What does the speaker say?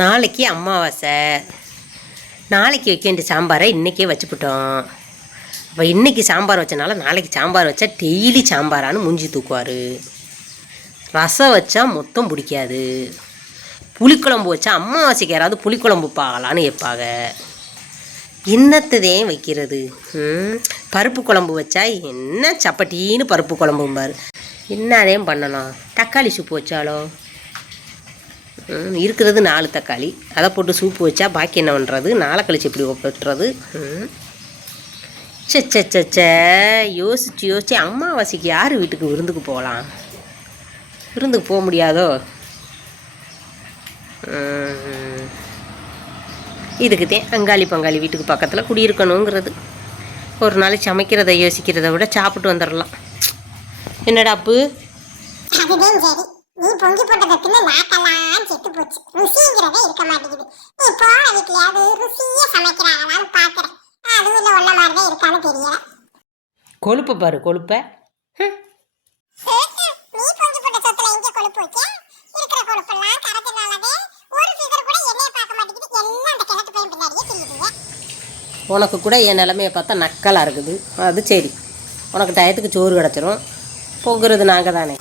நாளைக்கு அமாவாசை, நாளைக்கு வைக்க வேண்டிய சாம்பாரை இன்றைக்கே வச்சுப்பிட்டோம். அப்போ இன்றைக்கி சாம்பார் வச்சனால நாளைக்கு சாம்பார் வச்சா டெய்லி சாம்பாரான்னு மூஞ்சி தூக்குவார். ரசம் வச்சா மொத்தம் பிடிக்காது. புளிக்குழம்பு வச்சா அமாவாசைக்கு யாராவது புளிக்குழம்பு பாகலான்னு கேட்பாங்க. என்னத்ததையும் வைக்கிறது. பருப்பு குழம்பு வச்சா என்ன சப்பட்டின்னு பருப்பு குழம்பும்பார். என்னதையும் பண்ணலாம். தக்காளி சூப்பு வச்சாலோ இருக்கிறது 4 தக்காளி, அதை போட்டு சூப்பு வச்சா பாக்கி என்ன பண்ணுறது? நாளை கழிச்சு எப்படி வெட்டுறது? சே யோசிச்சு அமாவாசைக்கு யார் வீட்டுக்கு விருந்துக்கு போகலாம்? விருந்துக்கு போக முடியாதோ? இதுக்குத்தான் அங்காளி பங்காளி வீட்டுக்கு பக்கத்தில் குடியிருக்கணுங்கிறது. ஒரு நாளைக்கு சமைக்கிறத யோசிக்கிறத விட சாப்பிட்டு வந்துடலாம். என்னடா அப்பு? நீ பொங்கி போட்டதை தின்னு நாக்கெல்லாம் செத்து போச்சு. ருசிங்கிறதே இருக்க மாட்டேங்குது. நீ போன வீட்லயாவது ருசியா சமைக்கிறாங்களான்னு பாக்குறேன். அதுவும் இல்லை ஒன்ன மாதிரிதான் இருக்கான்னு தெரியல. கொழுப்பு பாரு கொழுப்ப. நீ பொங்கி போட்ட சொத்துல எங்க கொழுப்பு வைக்க? இருக்கிற கொழுப்பெல்லாம் கரைச்சனாலவே ஒரு ஃபிகர் கூட என்னைய பார்க்க மாட்டேங்குது. எல்லாம் அந்த கிழக்கு பையன் பின்னாடியே தெரியுதுங்க. உனக்கு கூட என் நிலைமையை பார்த்தா நக்கலாக இருக்குது. அது சரி, உனக்கு டயத்துக்கு சோறு கிடச்சிரும். பொங்குறது நாங்கள் தானே.